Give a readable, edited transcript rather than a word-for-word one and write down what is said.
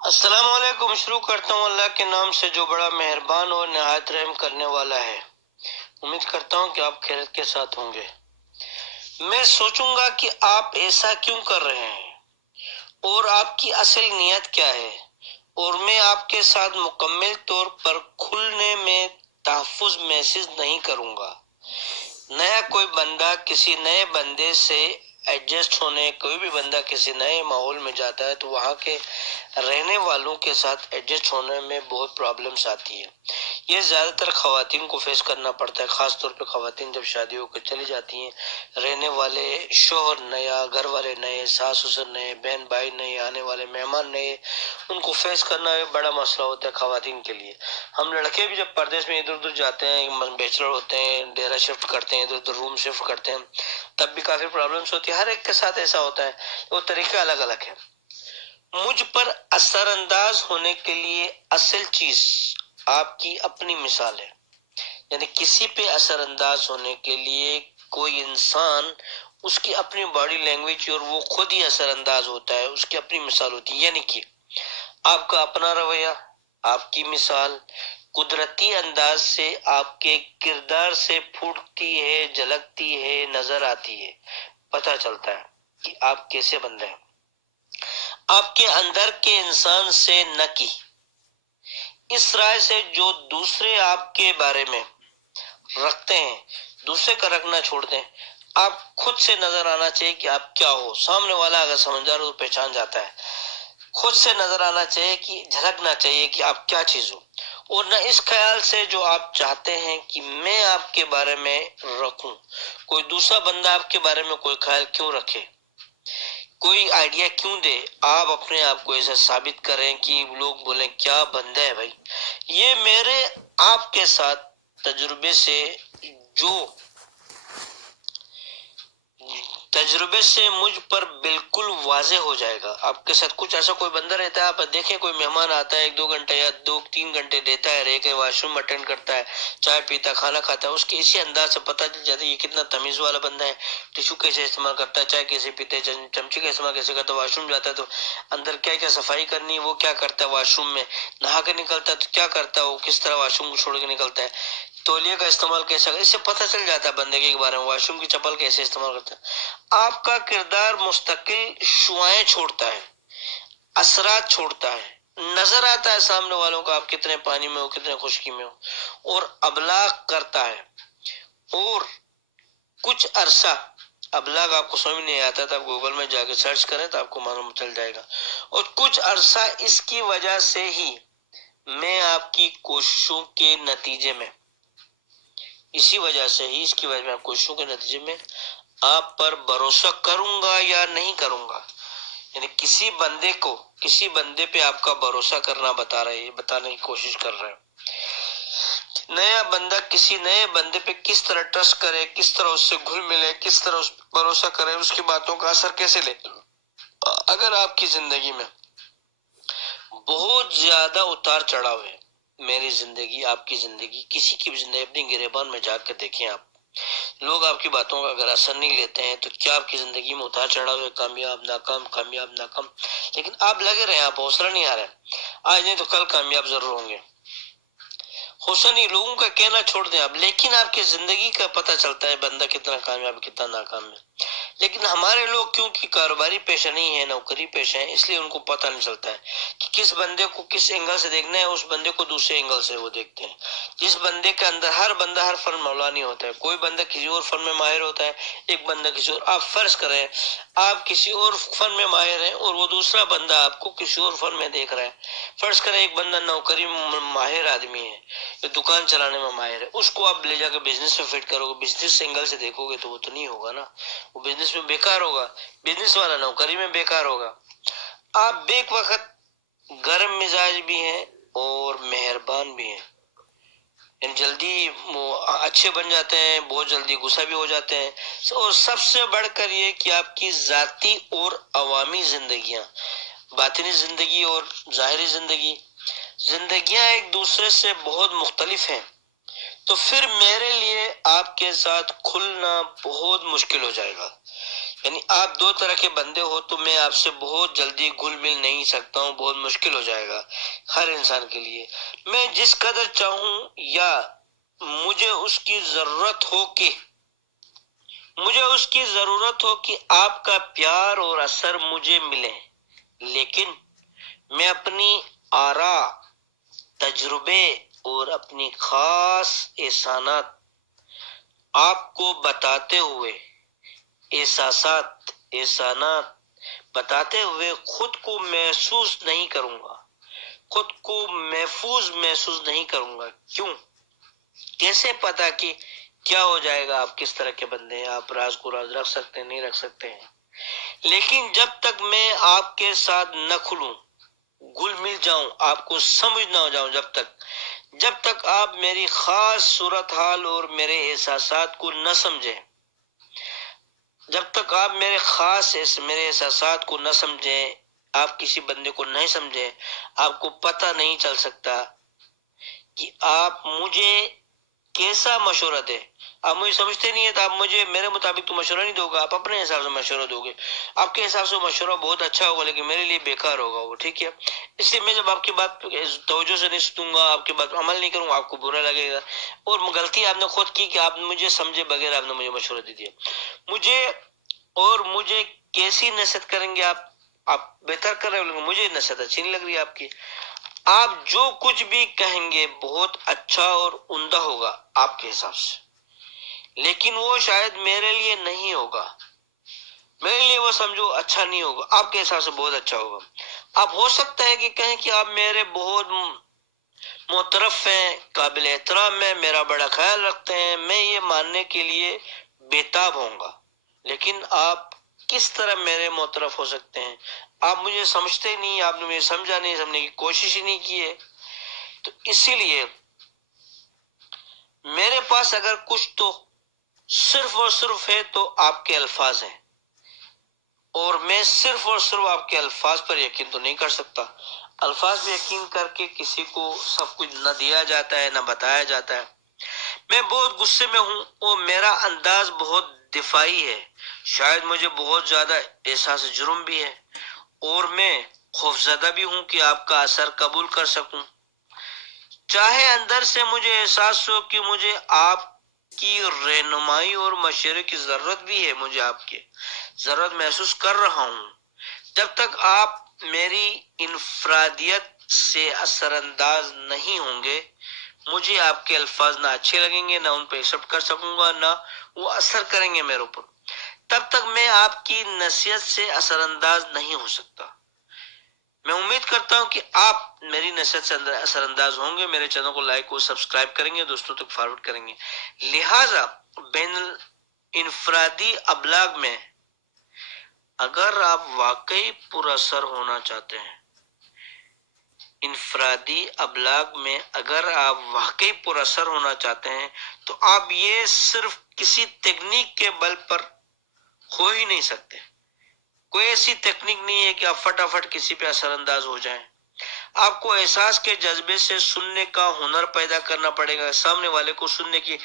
السلام علیکم۔ شروع کرتا ہوں اللہ کے نام سے جو بڑا مہربان اور نہایت رحم کرنے والا ہے۔ امید کرتا ہوں کہ آپ خیریت کے ساتھ ہوں گے۔ میں سوچوں گا کہ آپ ایسا کیوں کر رہے ہیں اور آپ کی اصل نیت کیا ہے، اور میں آپ کے ساتھ مکمل طور پر کھلنے میں تحفظ محسوس نہیں کروں گا۔ نیا کوئی بندہ کسی نئے بندے سے ایڈجسٹ ہونے، کوئی بھی بندہ کسی نئے ماحول میں جاتا ہے تو وہاں کے رہنے والوں کے ساتھ ایڈجسٹ ہونے میں بہت پرابلمس آتی ہے۔ یہ زیادہ تر خواتین کو فیس کرنا پڑتا ہے، خاص طور پہ خواتین جب شادی ہو کے چلی جاتی ہیں، رہنے والے شوہر نیا، گھر والے نئے، ساس سسر نئے، بہن بھائی نئے، آنے والے مہمان نئے، ان کو فیس کرنا ایک بڑا مسئلہ ہوتا ہے خواتین کے لیے۔ ہم لڑکے بھی جب پردیس میں ادھر ادھر جاتے ہیں، بیچلر ہوتے ہیں، ڈیرا شفٹ کرتے ہیں، ادھر ادھر روم شفٹ کرتے ہیں، تب بھی کافی پرابلمس ہوتی ہے۔ ہر ایک کے ساتھ ایسا ہوتا ہے، وہ طریقہ الگ الگ ہے۔ مجھ پر اثر انداز ہونے کے لیے اصل چیز آپ کی اپنی مثال ہے۔ یعنی کسی پہ اثر انداز ہونے کے لیے کوئی انسان، اس کی اپنی باڈی لینگویج اور وہ خود ہی اثر انداز ہوتا ہے، اس کی اپنی مثال ہوتی ہے۔ یعنی کہ آپ کا اپنا رویہ، آپ کی مثال قدرتی انداز سے آپ کے کردار سے پھوٹتی ہے، جھلکتی ہے، نظر آتی ہے، پتہ چلتا ہے کہ آپ کیسے بندے ہیں۔ آپ کے اندر کے انسان سے نہ کی اس رائے سے جو دوسرے آپ کے بارے میں رکھتے ہیں، دوسرے کا رکھنا چھوڑ دیں۔ آپ خود سے نظر آنا چاہیے کہ آپ کیا ہو۔ سامنے والا اگر سمجھدار ہو تو پہچان جاتا ہے۔ خود سے نظر آنا چاہیے کہ جھلکنا چاہیے کہ آپ کیا چیز ہو، اور نہ اس خیال سے جو آپ چاہتے ہیں کہ میں آپ کے بارے میں رکھوں۔ کوئی دوسرا بندہ آپ کے بارے میں کوئی خیال کیوں رکھے، کوئی آئیڈیا کیوں دے، آپ اپنے آپ کو ایسا ثابت کریں کہ لوگ بولیں کیا بندہ ہے بھائی۔ یہ میرے آپ کے ساتھ تجربے سے جو تجربے سے مجھ پر بالکل واضح ہو جائے گا۔ آپ کے ساتھ کچھ ایسا کوئی بندہ رہتا ہے، آپ دیکھیں کوئی مہمان آتا ہے، 1-2 گھنٹے یا 2-3 گھنٹے دیتا ہے، رہ کے واش روم اٹینڈ کرتا ہے، چائے پیتا، کھانا کھاتا ہے، اس کے اسی انداز سے پتہ چل جاتا ہے یہ کتنا تمیز والا بندہ ہے۔ ٹیشو کیسے استعمال کرتا ہے، چائے کیسے پیتے ہے، چمچی کا استعمال کیسے کرتا ہے، واش روم جاتا ہے تو اندر کیا کیا صفائی کرنی ہے وہ کیا کرتا ہے، واش روم میں نہا کے نکلتا ہے تو کیا کرتا ہے، وہ کس طرح واش روم کو چھوڑ کے نکلتا ہے، تولیے کا استعمال کیسا، اس سے پتہ چل جاتا ہے بندے کے بارے میں، واش روم کی چپل کیسے استعمال کرتا ہے۔ آپ کا کردار مستقل شعاعیں چھوڑتا ہے، اثرات چھوڑتا ہے، نظر آتا ہے سامنے والوں کو آپ کتنے پانی میں ہو، کتنے خشکی میں ہو، اور ابلاغ کرتا ہے۔ اور کچھ عرصہ ابلاغ آپ کو سمجھ نہیں آتا تو آپ گوگل میں جا کے سرچ کریں تو آپ کو معلوم چل جائے گا۔ اور کچھ عرصہ اس کی وجہ سے ہی میں آپ کی کوششوں کے نتیجے میں، اسی وجہ سے ہی، اس کی وجہ میں آپ کوششوں کے نتیجے میں آپ پر بھروسہ کروں گا یا نہیں کروں گا۔ یعنی کسی بندے پہ آپ کا بھروسہ کرنا بتانے کی کوشش کر رہے ہیں۔ نیا بندہ کسی نئے بندے پہ کس طرح ٹرسٹ کرے، کس طرح اس سے گھل ملے، کس طرح اس پہ بھروسہ کرے، اس کی باتوں کا اثر کیسے لے۔ اگر آپ کی زندگی میں بہت زیادہ اتار چڑھاؤ ہے، میری زندگی، آپ کی زندگی، کسی کی بھی زندگی، اپنی گریبان میں جا کے دیکھیں آپ، لوگ آپ کی باتوں کا اگر اثر نہیں لیتے ہیں تو کیا آپ کی زندگی میں اتار چڑھاؤ ہے، کامیاب ناکام، کامیاب ناکام، لیکن آپ لگے رہے، آپ حوصلہ نہیں آ رہا ہے، آج نہیں تو کل کامیاب ضرور ہوں گے۔ حوصلہ نہیں، لوگوں کا کہنا چھوڑ دیں آپ، لیکن آپ کی زندگی کا پتہ چلتا ہے بندہ کتنا کامیاب کتنا ناکام ہے۔ لیکن ہمارے لوگ کیونکہ کاروباری پیشہ نہیں ہے، نوکری پیشہ ہے، اس لیے ان کو پتہ نہیں چلتا ہے کہ کس بندے کو کس اینگل سے دیکھنا ہے، اس بندے کو دوسرے اینگل سے وہ دیکھتے ہیں۔ جس بندے کے اندر، ہر بندہ ہر فن مولا نہیں ہوتا ہے، کوئی بندہ کسی اور فن میں ماہر ہوتا ہے، ایک بندہ کسی اور۔ آپ فرض کریں آپ کسی اور فن میں ماہر ہیں اور وہ دوسرا بندہ آپ کو کسی اور فن میں دیکھ رہا ہے۔ فرض کریں ایک بندہ نوکری میں ماہر آدمی ہے، دکان چلانے میں ماہر ہے، اس کو آپ لے جا کے بزنس میں فٹ کرو گے، بزنس اینگل سے دیکھو گے تو وہ تو نہیں ہوگا نا، وہ بزنس میں بیکار ہوگا، بزنس والا نوکری میں بیکار ہوگا۔ آپ بیک وقت گرم مزاج بھی ہیں اور مہربان بھی ہیں، یعنی جلدی وہ اچھے بن جاتے ہیں، بہت جلدی غصہ بھی ہو جاتے ہیں، اور سب سے بڑھ کر یہ کہ آپ کی ذاتی اور عوامی زندگیاں، باطنی زندگی اور ظاہری زندگیاں ایک دوسرے سے بہت مختلف ہیں، تو پھر میرے لیے آپ کے ساتھ کھلنا بہت مشکل ہو جائے گا، یعنی آپ دو طرح کے بندے ہو تو میں آپ سے بہت جلدی گھل مل نہیں سکتا ہوں، بہت مشکل ہو جائے گا ہر انسان کے لیے۔ میں جس قدر چاہوں یا مجھے اس کی ضرورت ہو کہ آپ کا پیار اور اثر مجھے ملے، لیکن میں اپنی آراء، تجربے اور اپنی خاص احسانات آپ کو بتاتے ہوئے، احسانات بتاتے ہوئے خود کو محسوس نہیں کروں گا، خود کو محفوظ محسوس نہیں کروں گا۔ کیوں؟ کیسے پتا کہ کیا ہو جائے گا؟ آپ کس طرح کے بندے ہیں، آپ راز کو راز رکھ سکتے ہیں، نہیں رکھ سکتے ہیں۔ لیکن جب تک میں آپ کے ساتھ نہ کھلوں، گل مل جاؤں، آپ کو سمجھ نہ ہو جاؤں، جب تک آپ میری خاص صورتحال اور میرے احساسات کو نہ سمجھیں، جب تک آپ میرے احساسات کو نہ سمجھیں، آپ کسی بندے کو نہیں سمجھیں، آپ کو پتہ نہیں چل سکتا کہ آپ مجھے کیسا مشورہ دیں۔ آپ مجھے سمجھتے نہیں ہیں تو آپ مجھے میرے مطابق تو مشورہ نہیں دو گا، آپ اپنے حساب سے مشورہ دو گے۔ آپ کے حساب سے مشورہ بہت اچھا ہوگا لیکن میرے لیے بیکار ہوگا وہ، ٹھیک ہے؟ اس لیے میں جب آپ کی بات توجہ سے نہیں سنوں گا، آپ کی بات پر عمل نہیں کروں گا، آپ کو برا لگے گا۔ اور غلطی آپ نے خود کی کہ آپ نے مجھے سمجھے بغیر آپ نے مجھے مشورہ دے دیا۔ مجھے کیسی نصیحت کریں گے آپ بہتر کر رہے ہو لیکن مجھے نصیحت اچھی نہیں لگ رہی آپ کی۔ آپ جو کچھ بھی کہیں گے بہت اچھا اور عمدہ ہوگا آپ کے حساب سے، لیکن وہ شاید میرے لیے نہیں ہوگا، میرے لیے وہ سمجھو اچھا نہیں ہوگا، آپ کے حساب سے بہت اچھا ہوگا۔ آپ ہو سکتا ہے کہ کہیں کہ آپ میرے بہت معترف ہیں، قابل احترام ہیں، میرا بڑا خیال رکھتے ہیں، میں یہ ماننے کے لیے بےتاب ہوں گا، لیکن آپ کس طرح میرے معترف ہو سکتے ہیں؟ آپ مجھے سمجھتے نہیں، آپ نے مجھے سمجھنے کی کوشش ہی نہیں کی ہے۔ تو اسی لیے میرے پاس اگر کچھ تو صرف اور صرف ہے تو آپ کے الفاظ ہیں، اور میں صرف اور صرف آپ کے الفاظ پر یقین تو نہیں کر سکتا۔ الفاظ پہ یقین کر کے کسی کو سب کچھ نہ دیا جاتا ہے نہ بتایا جاتا ہے۔ میں بہت غصے میں ہوں اور میرا انداز بہت دفاعی ہے، شاید مجھے بہت زیادہ احساس جرم بھی ہے، اور میں خوفزدہ بھی ہوں کہ آپ کا اثر قبول کر سکوں، چاہے اندر سے مجھے احساس ہو کہ مجھے آپ کی رہنمائی اور مشورے کی ضرورت بھی ہے، مجھے آپ کی ضرورت محسوس کر رہا ہوں۔ جب تک آپ میری انفرادیت سے اثر انداز نہیں ہوں گے، مجھے آپ کے الفاظ نہ اچھے لگیں گے، نہ ان پہ ایکسپٹ کر سکوں گا، نہ وہ اثر کریں گے میرے اوپر۔ تب تک میں آپ کی نصیحت سے اثر انداز نہیں ہو سکتا۔ میں امید کرتا ہوں کہ آپ میری نصیحت سے اثر انداز ہوں گے، میرے چینل کو لائک اور سبسکرائب کریں گے، دوستوں تک فارورڈ کریں گے۔ لہٰذا بین انفرادی ابلاغ میں اگر آپ واقعی پر اثر ہونا چاہتے ہیں، پر اثر ہونا چاہتے ہیں تو آپ یہ صرف کسی تکنیک کے بل پر ہو ہی نہیں سکتے۔ کوئی ایسی تکنیک نہیں ہے کہ آپ فٹافٹ کسی پہ اثر انداز ہو جائیں۔ آپ کو احساس کے جذبے سے سننے کا ہنر پیدا کرنا پڑے گا، سامنے والے کو سننے کی